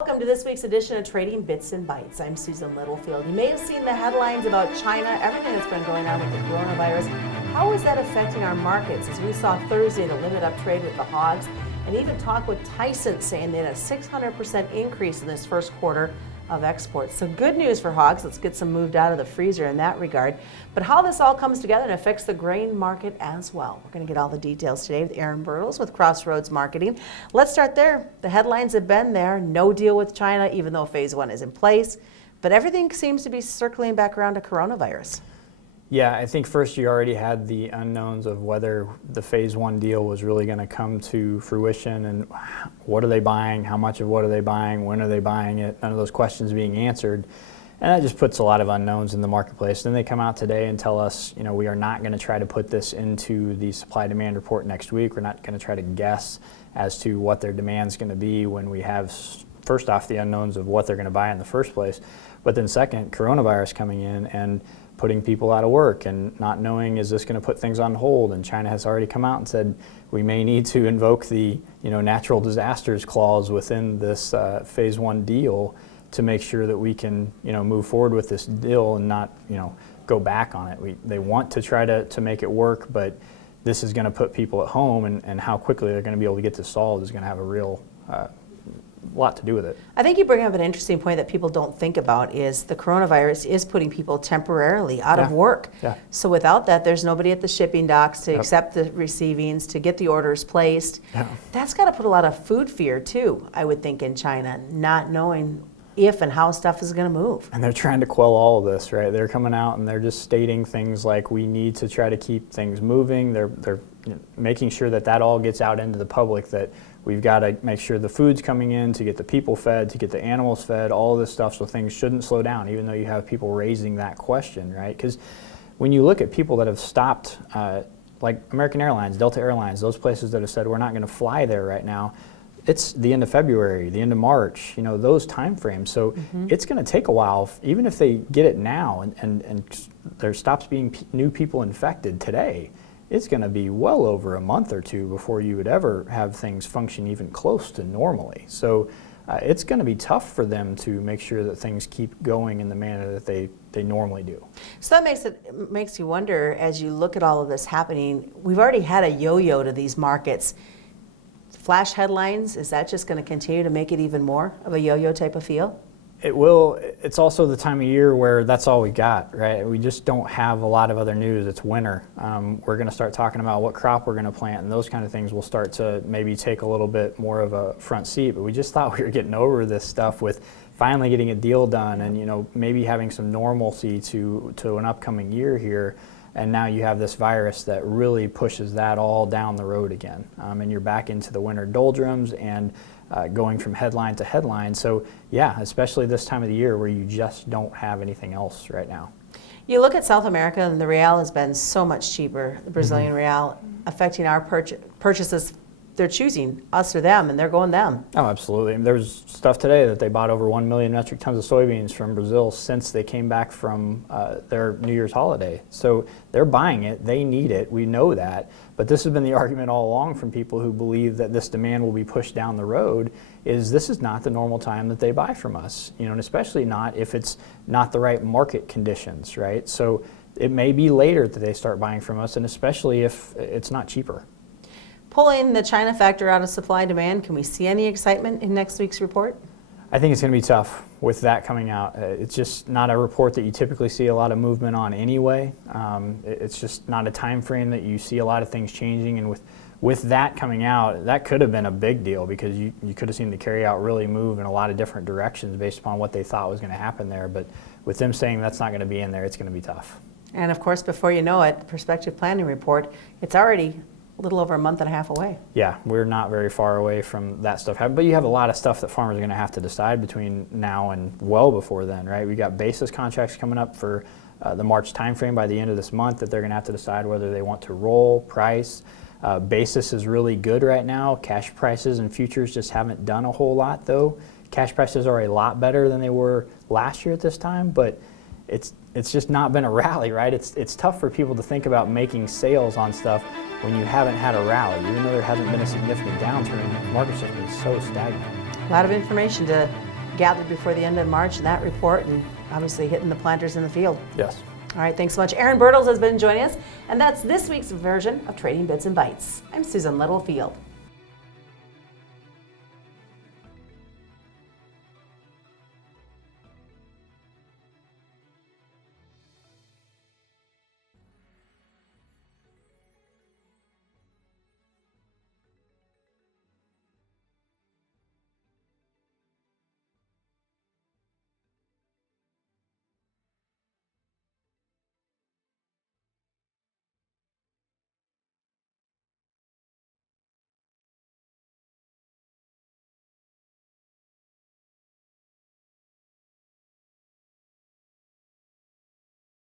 Welcome to this week's edition of Trading Bits and Bytes. I'm Susan Littlefield. You may have seen the headlines about China, everything that's been going on with the coronavirus. How is that affecting our markets? As we saw Thursday, the limit up trade with the hogs, and even talk with Tyson saying they had a 600% increase in this first quarter of exports. So good news for hogs. Let's get some moved out of the freezer in that regard. But how this all comes together and affects the grain market as well. We're going to get all the details today with Aaron Bertels with Crossroads Marketing. Let's start there. The headlines have been there. No deal with China, even though phase one is in place. But everything seems to be circling back around to coronavirus. Yeah, I think first you already had the unknowns of whether the phase one deal was really going to come to fruition and what are they buying, how much of what are they buying, when are they buying it, none of those questions being answered. And that just puts a lot of unknowns in the marketplace. Then they come out today and tell us, we are not going to try to put this into the supply demand report next week. We're not going to try to guess as to what their demand is going to be when we have, first off, the unknowns of what they're going to buy in the first place. But then second, coronavirus coming in and putting people out of work and not knowing, is this going to put things on hold? And China has already come out and said we may need to invoke the natural disasters clause within this phase one deal to make sure that we can move forward with this deal and not go back on it. They want to try to make it work, but this is going to put people at home, and how quickly they're going to be able to get this solved is going to have a real lot to do with it. I think you bring up an interesting point that people don't think about is the coronavirus is putting people temporarily out of work. Yeah. So without that, there's nobody at the shipping docks to accept the receivings, to get the orders placed. Yeah. That's got to put a lot of food fear too, I would think, in China, not knowing if and how stuff is going to move. And they're trying to quell all of this, right? They're coming out and they're just stating things like we need to try to keep things moving. They're making sure that all gets out into the public, that we've got to make sure the food's coming in to get the people fed, to get the animals fed, all of this stuff, so things shouldn't slow down, even though you have people raising that question, right? Because when you look at people that have stopped, like American Airlines, Delta Airlines, those places that have said we're not going to fly there right now, it's the end of February, the end of March, those time frames. So it's going to take a while, even if they get it now and there stops being new people infected today, it's going to be well over a month or two before you would ever have things function even close to normally. So it's going to be tough for them to make sure that things keep going in the manner that they normally do. So that makes you wonder, as you look at all of this happening, we've already had a yo-yo to these markets. Flash headlines, is that just going to continue to make it even more of a yo-yo type of feel? It will. It's also the time of year where that's all we got, right? We just don't have a lot of other news. It's winter. We're going to start talking about what crop we're going to plant, and those kind of things will start to maybe take a little bit more of a front seat. But we just thought we were getting over this stuff with finally getting a deal done and maybe having some normalcy to an upcoming year here. And now you have this virus that really pushes that all down the road again. And you're back into the winter doldrums and going from headline to headline. So yeah, especially this time of the year where you just don't have anything else right now. You look at South America and the real has been so much cheaper, the Brazilian real, affecting our purchases. They're choosing us or them, and they're going them. Oh, absolutely. There's stuff today that they bought over 1 million metric tons of soybeans from Brazil since they came back from their New Year's holiday. So they're buying it. They need it. We know that. But this has been the argument all along from people who believe that this demand will be pushed down the road, is this is not the normal time that they buy from us, and especially not if it's not the right market conditions, right? So it may be later that they start buying from us, and especially if it's not cheaper. Pulling the China factor out of supply demand, can we see any excitement in next week's report? I think it's going to be tough with that coming out. It's just not a report that you typically see a lot of movement on anyway. It's just not a time frame that you see a lot of things changing, and with that coming out, that could have been a big deal because you could have seen the carryout really move in a lot of different directions based upon what they thought was going to happen there. But with them saying that's not going to be in there, it's going to be tough. And of course, before you know it, the prospective planning report, it's already a little over a month and a half away. Yeah, we're not very far away from that stuff happening, but you have a lot of stuff that farmers are going to have to decide between now and well before then, right? We got basis contracts coming up for the March timeframe by the end of this month that they're going to have to decide whether they want to roll, price. Basis is really good right now. Cash prices and futures just haven't done a whole lot though. Cash prices are a lot better than they were last year at this time, but it's just not been a rally, right? It's tough for people to think about making sales on stuff when you haven't had a rally. Even though there hasn't been a significant downturn, the market's just been so stagnant. A lot of information to gathered before the end of March in that report, and obviously hitting the planters in the field. Yes. All right, thanks so much. Aaron Bertels has been joining us, and that's this week's version of Trading Bits and Bytes. I'm Susan Littlefield.